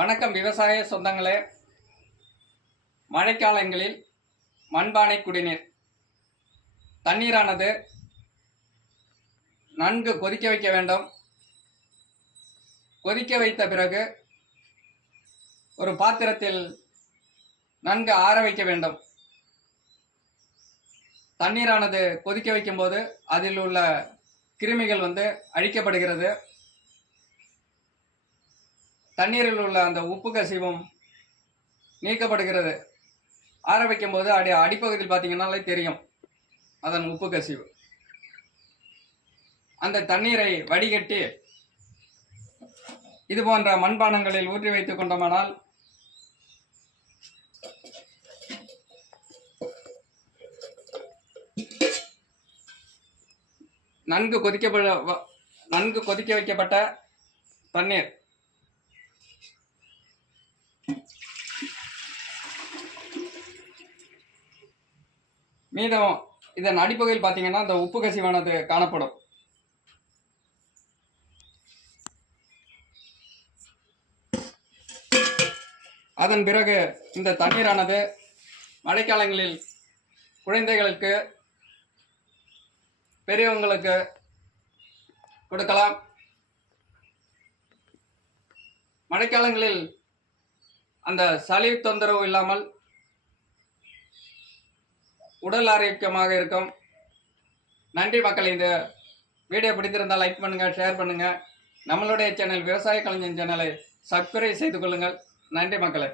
வணக்கம் விவசாய சொந்தங்களே. மழைக்காலங்களில் மண்பானை குடிநீர் தண்ணீரானது நன்கு கொதிக்க வைக்க வேண்டும். கொதிக்க வைத்த பிறகு ஒரு பாத்திரத்தில் நன்கு ஆற வைக்க வேண்டும். தண்ணீரானது கொதிக்க வைக்கும்போது அதில் உள்ள கிருமிகள் அழிக்கப்படுகிறது. தண்ணீரில் உள்ள அந்த உப்பு கசிவும் நீக்கப்படுகிறது. ஆற வைக்கும் போது அடிப்பகுதியில் பார்த்தீங்கன்னாலே தெரியும் அதன் உப்பு கசிவு. அந்த தண்ணீரை வடிகட்டி இது போன்ற மண்பானங்களில் ஊற்றி வைத்துக் கொண்டோமானால் நன்கு கொதிக்க வைக்கப்பட்ட தண்ணீர் மீதம் இதன் அடிப்பகுதியில் பார்த்தீங்கன்னா இந்த உப்பு கசிவானது காணப்படும். அதன் பிறகு இந்த தண்ணீரானது மழைக்காலங்களில் குழந்தைகளுக்கு பெரியவங்களுக்கு கொடுக்கலாம். மழைக்காலங்களில் அந்த சளி தொந்தரவு இல்லாமல் உடல் ஆரோக்கியமாக இருக்கும். நன்றி மக்கள். இந்த வீடியோ பிடித்திருந்தால் லைக் பண்ணுங்க, ஷேர் பண்ணுங்க. நம்மளுடைய சேனல் விவசாய கலைஞன் சேனலை சப்ஸ்கிரைப் செய்து கொள்ளுங்கள். நன்றி மக்களே.